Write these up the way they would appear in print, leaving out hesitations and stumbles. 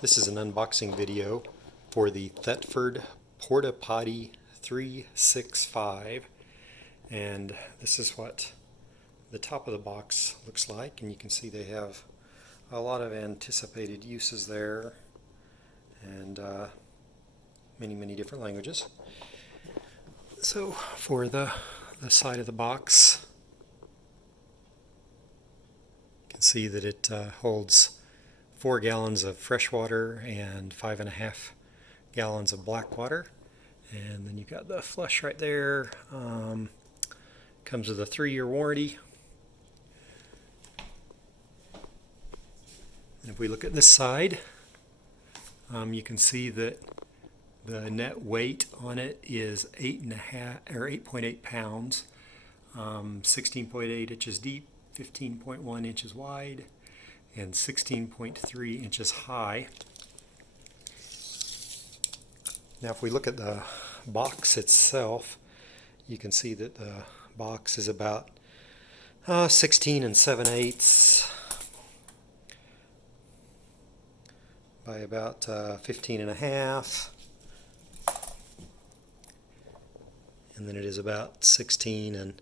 This is an unboxing video for the Thetford Porta Potti 365, and this is what the top of the box looks like, and you can see they have a lot of anticipated uses there and many different languages. So for the side of the box, you can see that it holds 4 gallons of fresh water and 5.5 gallons of black water. And then you've got the flush right there. Comes with a 3-year warranty. And if we look at this side, you can see that the net weight on it is 8.8 pounds, 16.8 inches deep, 15.1 inches wide, and 16.3 inches high. Now if we look at the box itself, you can see that the box is about 16 7/8 by about 15.5, and then it is about 16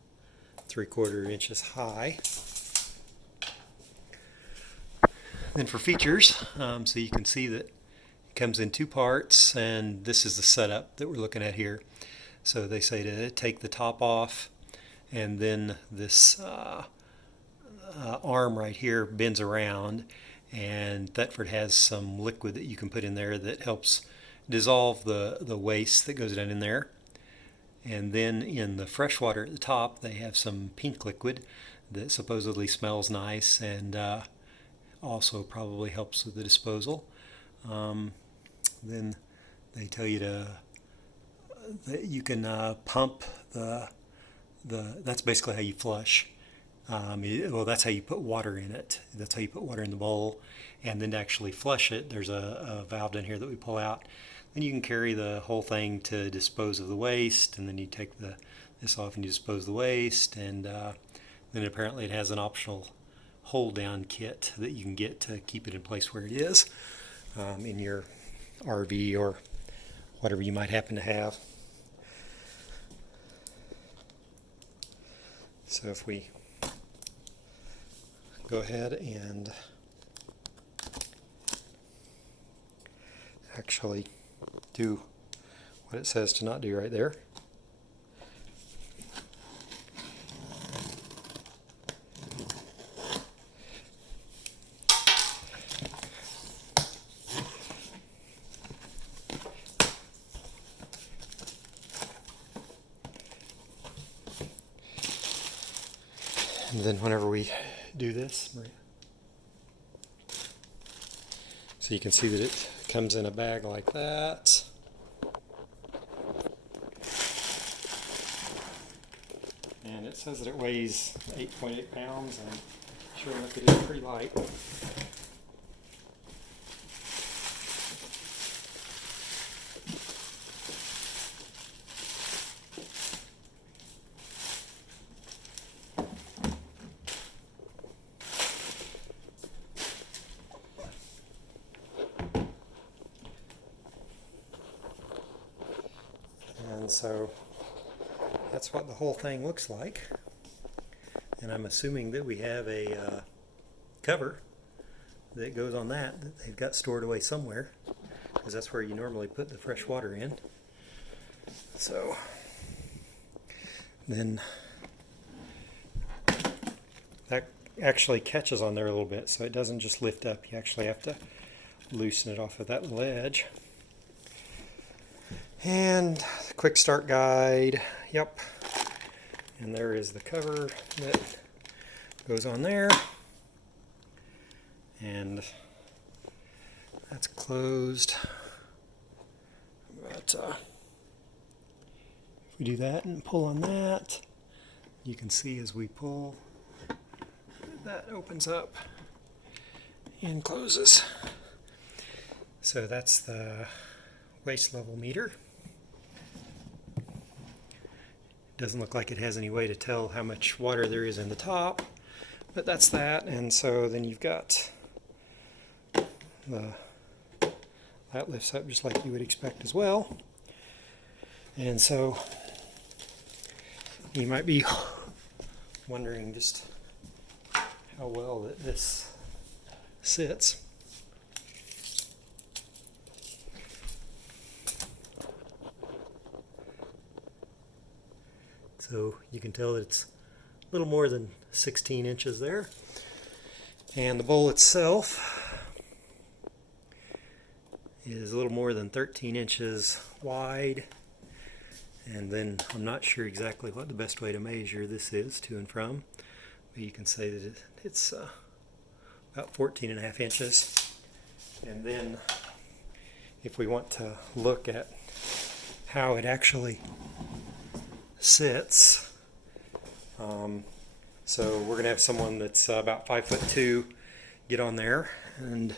3/4 inches high. Then for features, so you can see that it comes in 2 parts, and this is the setup that we're looking at here. So they say to take the top off, and then this arm right here bends around, and Thetford has some liquid that you can put in there that helps dissolve the waste that goes down in there. And then in the fresh water at the top, they have some pink liquid that supposedly smells nice and also probably helps with the disposal. Then they tell you that you can pump that's basically how you flush. Well, that's how you put water in it. That's how you put water in the bowl. And then to actually flush it, there's a valve in here that we pull out. Then you can carry the whole thing to dispose of the waste, and then you take this off and you dispose of the waste. And then apparently it has an optional hold down kit that you can get to keep it in place where it is in your RV or whatever you might happen to have. So if we go ahead and actually do what it says to not do right there. And then whenever we do this, so you can see that it comes in a bag like that. And it says that it weighs 8.8 pounds, and sure enough it is pretty light. And so that's what the whole thing looks like. And I'm assuming that we have a cover that goes on that they've got stored away somewhere, because that's where you normally put the fresh water in. So then that actually catches on there a little bit, so it doesn't just lift up. You actually have to loosen it off of that little edge. And the quick start guide, yep. And there is the cover that goes on there. And that's closed. But if we do that and pull on that, you can see as we pull, that opens up and closes. So that's the waste level meter. Doesn't look like it has any way to tell how much water there is in the top, but that's that. And so then you've got the that lifts up just like you would expect as well. And so you might be wondering just how well that this sits. So you can tell that it's a little more than 16 inches there. And the bowl itself is a little more than 13 inches wide. And then I'm not sure exactly what the best way to measure this is to and from, but you can say that it's about 14.5 inches. And then if we want to look at how it actually sits, so we're going to have someone that's about 5'2" get on there and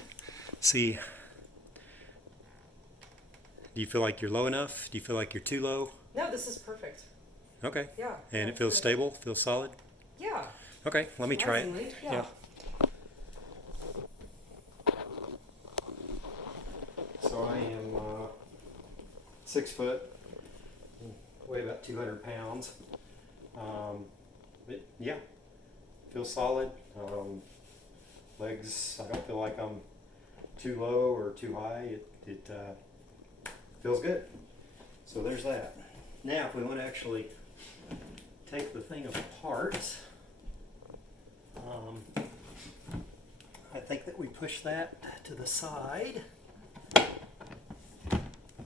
see. Do you feel like you're low enough? Do you feel like you're too low? No, this is perfect. Okay. Yeah. And it feels stable? Feels solid? Yeah. Okay, let me try it. Yeah. So I am 6 foot, weigh about 200 pounds. But yeah, feels solid. Legs, I don't feel like I'm too low or too high. It feels good. So there's that. Now, if we want to actually take the thing apart, I think that we push that to the side.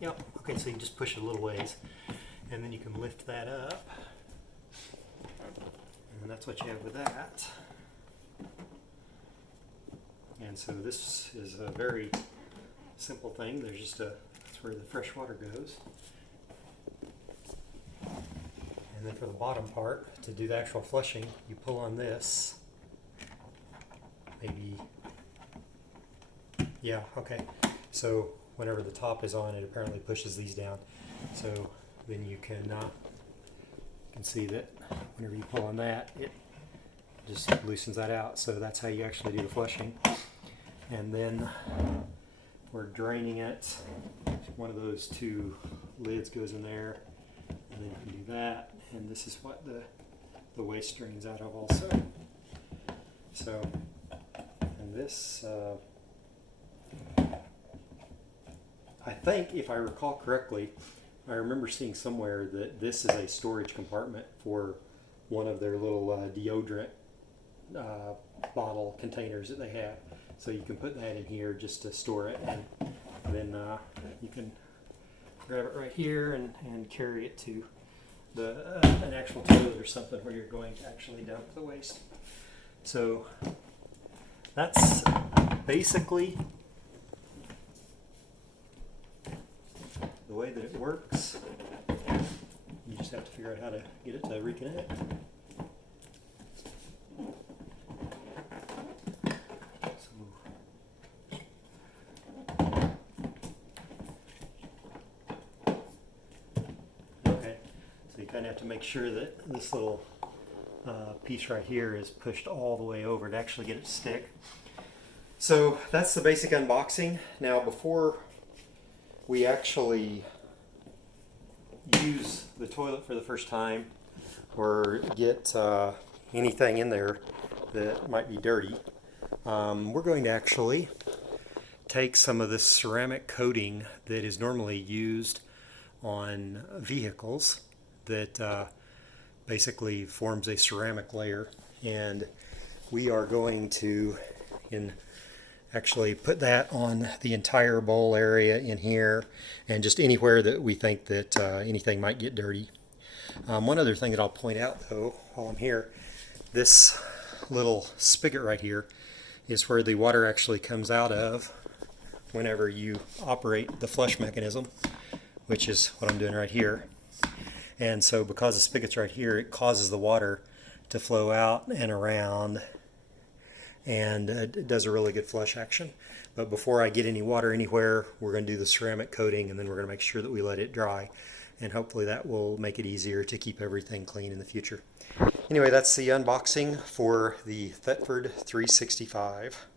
Yep. Okay, so you just push it a little ways, and then you can lift that up. And that's what you have with that. And so this is a very simple thing. There's just that's where the fresh water goes. And then for the bottom part, to do the actual flushing, you pull on this. Maybe, yeah, okay. So whenever the top is on, it apparently pushes these down. So then you can see that whenever you pull on that, it just loosens that out. So that's how you actually do the flushing. And then we're draining it. One of those two lids goes in there, and then you can do that. And this is what the waste drains out of also. So, and this, I think if I recall correctly, I remember seeing somewhere that this is a storage compartment for one of their little deodorant bottle containers that they have. So you can put that in here just to store it, and then you can grab it right here and carry it to an actual toilet or something where you're going to actually dump the waste. So that's basically the way that it works. You just have to figure out how to get it to reconnect. Kind of have to make sure that this little piece right here is pushed all the way over to actually get it to stick. So that's the basic unboxing. Now before we actually use the toilet for the first time or get anything in there that might be dirty, we're going to actually take some of this ceramic coating that is normally used on vehicles that basically forms a ceramic layer, and we are going to actually put that on the entire bowl area in here and just anywhere that we think that anything might get dirty. One other thing that I'll point out though while I'm here, this little spigot right here is where the water actually comes out of whenever you operate the flush mechanism, which is what I'm doing right here. And so because the spigot's right here, it causes the water to flow out and around, and it does a really good flush action. But before I get any water anywhere, we're going to do the ceramic coating, and then we're going to make sure that we let it dry. And hopefully that will make it easier to keep everything clean in the future. Anyway, that's the unboxing for the Thetford 365.